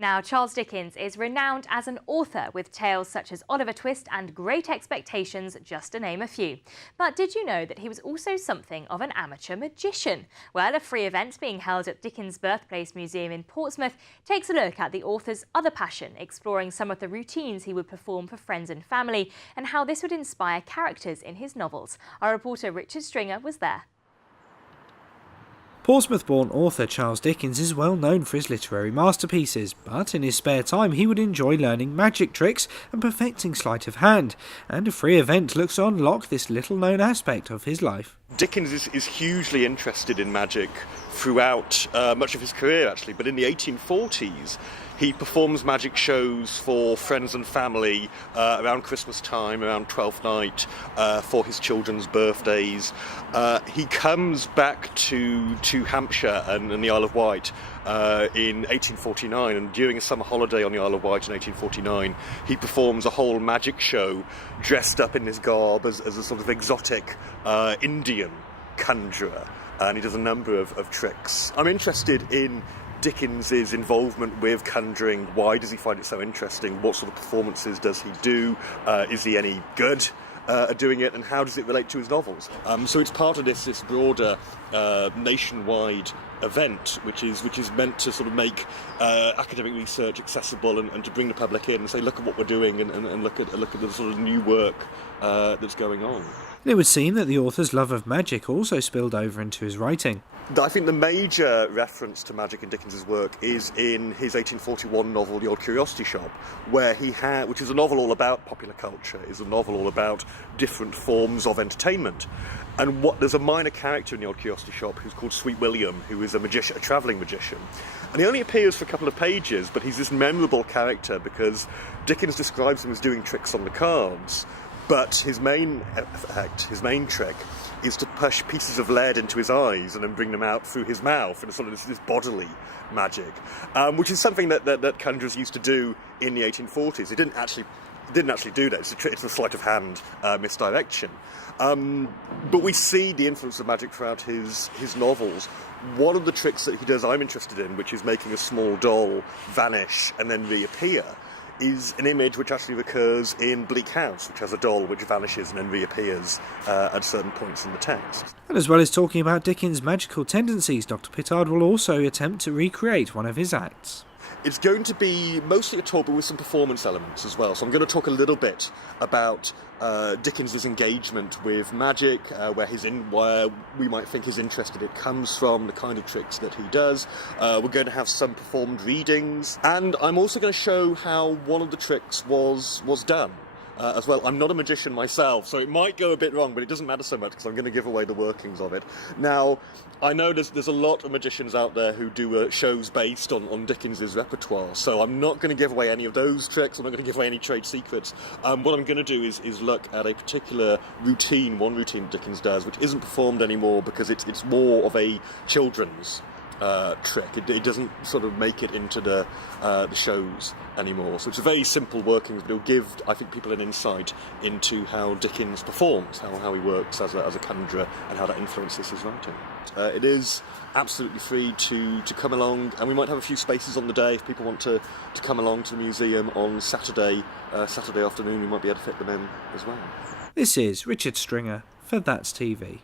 Now, Charles Dickens is renowned as an author with tales such as Oliver Twist and Great Expectations, just to name a few. But did you know that he was also something of an amateur magician? Well, a free event being held at Dickens' Birthplace Museum in Portsmouth takes a look at the author's other passion, exploring some of the routines he would perform for friends and family and how this would inspire characters in his novels. Our reporter Richard Stringer was there. Portsmouth-born author Charles Dickens is well known for his literary masterpieces, but in his spare time he would enjoy learning magic tricks and perfecting sleight of hand, and a free event looks to unlock this little-known aspect of his life. Dickens is hugely interested in magic throughout much of his career, actually, but in the 1840s he performs magic shows for friends and family around Christmas time, around Twelfth Night, for his children's birthdays. He comes back to Hampshire and the Isle of Wight in 1849, and during a summer holiday on the Isle of Wight in 1849 he performs a whole magic show dressed up in his garb as a sort of exotic Indian conjurer, and he does a number of tricks. I'm interested in Dickens's involvement with conjuring. Why does he find it so interesting? What sort of performances does he do? Is he any good at doing it? And how does it relate to his novels? So it's part of this broader nationwide event, which is meant to sort of make academic research accessible and to bring the public in and say, look at what we're doing and look at the sort of new work that's going on. It would seem that the author's love of magic also spilled over into his writing. I think the major reference to magic in Dickens's work is in his 1841 novel, The Old Curiosity Shop, where which is a novel all about popular culture, is a novel all about different forms of entertainment. And there's a minor character in The Old Curiosity Shop who's called Sweet William, who is a travelling magician. And he only appears for a couple of pages, but he's this memorable character because Dickens describes him as doing tricks on the cards. But his main trick is to push pieces of lead into his eyes and then bring them out through his mouth in sort of this bodily magic, which is something that conjurers used to do in the 1840s. He didn't actually do that. It's a sleight of hand misdirection. But we see the influence of magic throughout his novels. One of the tricks that he does I'm interested in, which is making a small doll vanish and then reappear, is an image which actually recurs in Bleak House, which has a doll which vanishes and then reappears at certain points in the text. And as well as talking about Dickens' magical tendencies, Dr. Pittard will also attempt to recreate one of his acts. It's going to be mostly a talk, but with some performance elements as well. So I'm going to talk a little bit about Dickens's engagement with magic, where we might think his interest in it comes from, the kind of tricks that he does. We're going to have some performed readings, and I'm also going to show how one of the tricks was done. As well. I'm not a magician myself, so it might go a bit wrong, but it doesn't matter so much because I'm going to give away the workings of it. Now, I know there's a lot of magicians out there who do shows based on Dickens's repertoire, so I'm not going to give away any of those tricks. I'm not going to give away any trade secrets. What I'm going to do is look at a particular one routine Dickens does, which isn't performed anymore because it's more of a children's trick. It doesn't sort of make it into the shows anymore. So it's a very simple workings, but it'll give, I think, people an insight into how Dickens performs, how he works as a conjurer, and how that influences his writing. It is absolutely free to come along, and we might have a few spaces on the day if people want to come along to the museum on Saturday afternoon. We might be able to fit them in as well. This is Richard Stringer for That's TV.